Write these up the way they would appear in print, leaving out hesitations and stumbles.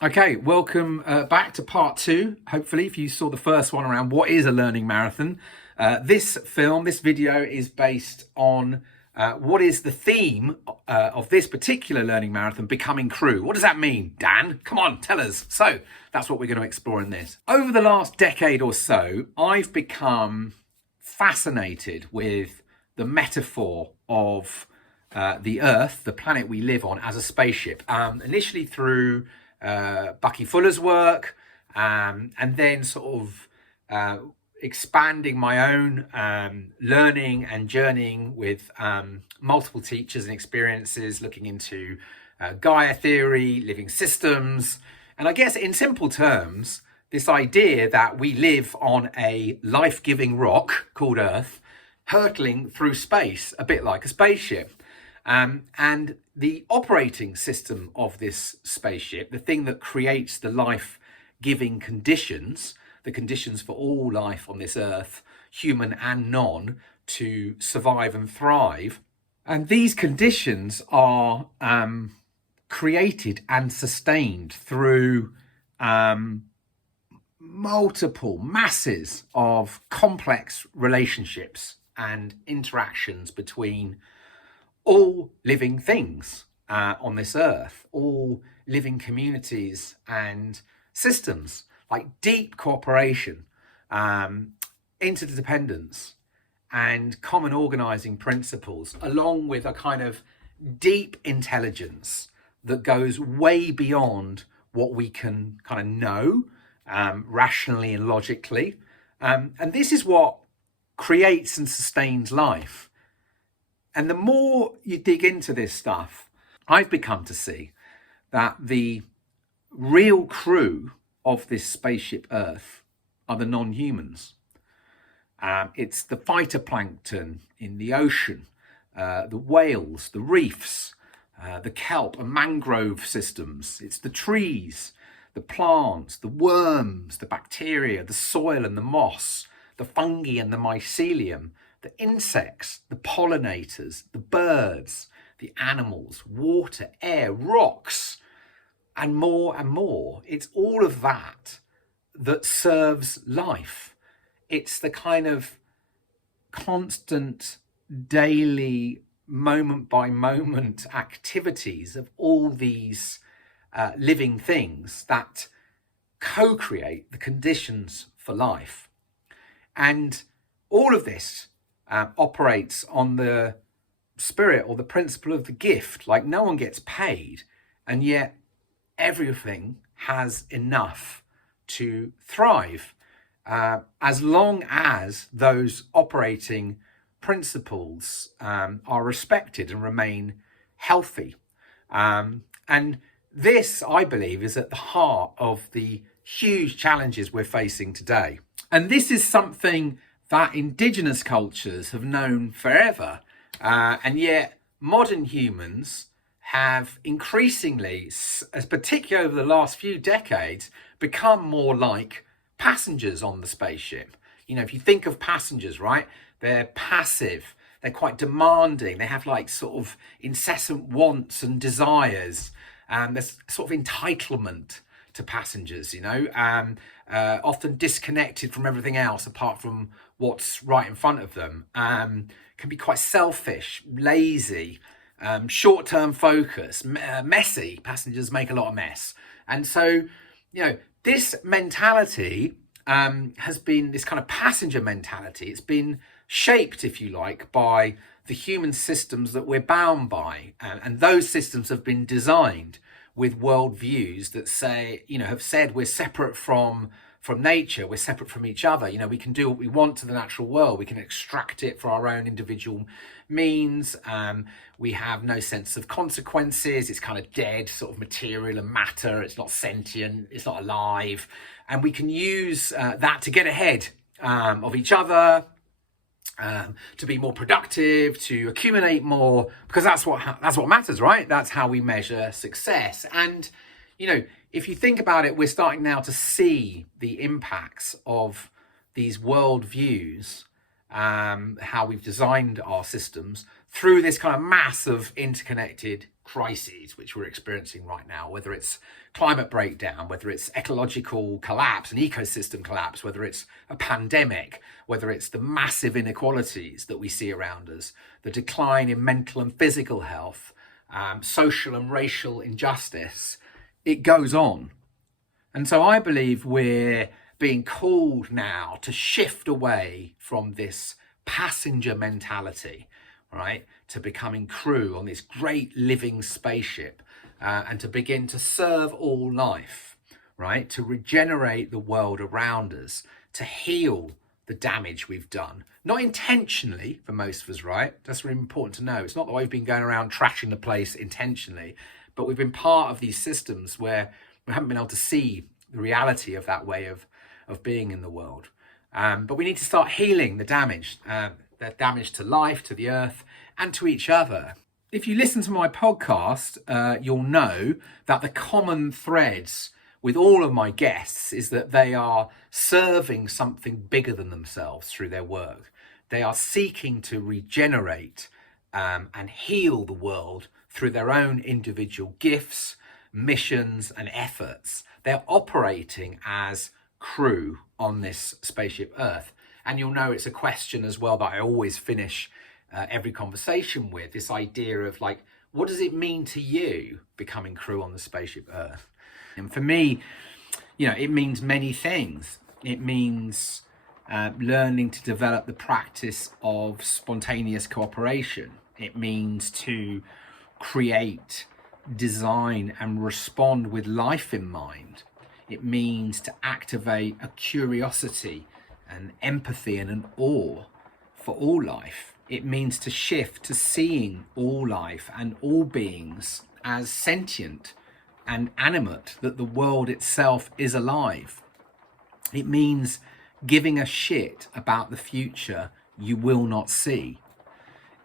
Okay, welcome back to part two. Hopefully, if you saw the first one around what is a learning marathon, this video is based on what is the theme of this particular learning marathon, becoming crew. What does that mean, Dan? Come on, tell us. So that's what we're going to explore in this. Over the last decade or so, I've become fascinated with the metaphor of the Earth, the planet we live on, as a spaceship. Initially through Bucky Fuller's work, and then sort of expanding my own learning and journeying with multiple teachers and experiences, looking into Gaia theory, living systems, and I guess in simple terms, this idea that we live on a life-giving rock called Earth, hurtling through space, a bit like a spaceship. And the operating system of this spaceship, the thing that creates the life-giving conditions, the conditions for all life on this Earth, human and non, to survive and thrive. And these conditions are created and sustained through multiple masses of complex relationships and interactions between all living things on this Earth, all living communities and systems, like deep cooperation, interdependence, and common organizing principles, along with a kind of deep intelligence that goes way beyond what we can kind of know rationally and logically. And this is what creates and sustains life. And the more you dig into this stuff, I've become to see that the real crew of this spaceship Earth are the non-humans. It's the phytoplankton in the ocean, the whales, the reefs, the kelp and mangrove systems. It's the trees, the plants, the worms, the bacteria, the soil and the moss, the fungi and the mycelium, the insects, the pollinators, the birds, the animals, water, air, rocks, and more and more. It's all of that that serves life. It's the kind of constant, daily, moment by moment activities of all these living things that co-create the conditions for life. And all of this operates on the spirit or the principle of the gift. Like, no one gets paid, and yet everything has enough to thrive, as long as those operating principles are respected and remain healthy. And this, I believe, is at the heart of the huge challenges we're facing today. And this is something that indigenous cultures have known forever. And yet modern humans have increasingly, particularly over the last few decades, become more like passengers on the spaceship. You know, if you think of passengers, right, they're passive, they're quite demanding, they have like sort of incessant wants and desires. There's sort of entitlement to passengers, you know, often disconnected from everything else apart from what's right in front of them, can be quite selfish, lazy, short-term focus, messy. Passengers make a lot of mess. And so, you know, this mentality has been, this kind of passenger mentality, it's been shaped, if you like, by the human systems that we're bound by. And those systems have been designed with worldviews that say, you know, have said we're separate from nature, we're separate from each other. You know, we can do what we want to the natural world, we can extract it for our own individual means. We have no sense of consequences. It's kind of dead, sort of material and matter. It's not sentient, it's not alive. And we can use that to get ahead of each other, to be more productive, to accumulate more, because that's what matters, right? That's how we measure success. And, you know, if you think about it, we're starting now to see the impacts of these worldviews, how we've designed our systems through this kind of mass of interconnected crises which we're experiencing right now, whether it's climate breakdown, whether it's ecological collapse and ecosystem collapse, whether it's a pandemic, whether it's the massive inequalities that we see around us, the decline in mental and physical health, social and racial injustice, it goes on. And so I believe we're being called now to shift away from this passenger mentality, right, to becoming crew on this great living spaceship, and to begin to serve all life, right, to regenerate the world around us, to heal the damage we've done. Not intentionally for most of us, right? That's really important to know. It's not that we've been going around trashing the place intentionally, but we've been part of these systems where we haven't been able to see the reality of that way of being in the world. But we need to start healing the damage to life, to the earth, and to each other. If you listen to my podcast, you'll know that the common threads with all of my guests is that they are serving something bigger than themselves through their work. They are seeking to regenerate and heal the world through their own individual gifts, missions, and efforts. They're operating as crew on this spaceship Earth. And you'll know it's a question as well that I always finish every conversation with, this idea of like, what does it mean to you becoming crew on the spaceship Earth? And for me, it means many things. It means learning to develop the practice of spontaneous cooperation. It means to create, design, and respond with life in mind. It means to activate a curiosity, an empathy, and an awe for all life. It means to shift to seeing all life and all beings as sentient and animate, that the world itself is alive. It means giving a shit about the future you will not see.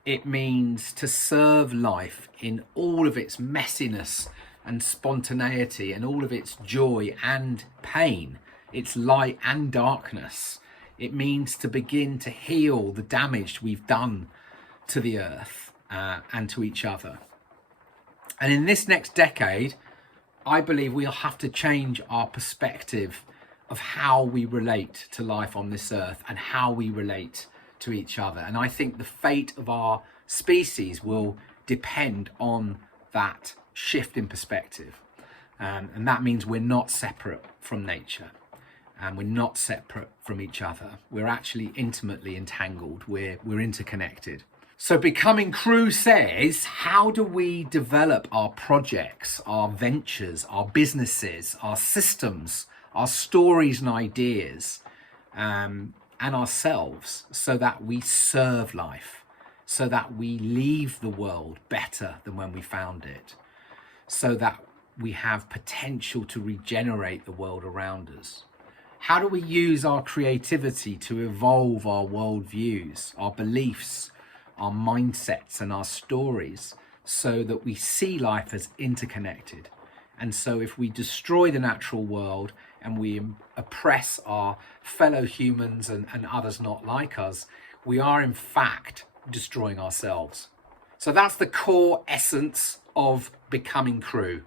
It means to serve life in all of its messiness and spontaneity and all of its joy and pain, its light and darkness. It means to begin to heal the damage we've done to the earth and to each other. And in this next decade, I believe we'll have to change our perspective of how we relate to life on this earth and how we relate to each other. And I think the fate of our species will depend on that shift in perspective. And that means we're not separate from nature, and we're not separate from each other. We're actually intimately entangled. We're interconnected. So Becoming Crew says, how do we develop our projects, our ventures, our businesses, our systems, our stories and ideas, and ourselves, so that we serve life, so that we leave the world better than when we found it, so that we have potential to regenerate the world around us? How do we use our creativity to evolve our worldviews, our beliefs, our mindsets, and our stories, so that we see life as interconnected? And so if we destroy the natural world and we oppress our fellow humans and others not like us, we are in fact destroying ourselves. So that's the core essence of Becoming Crew.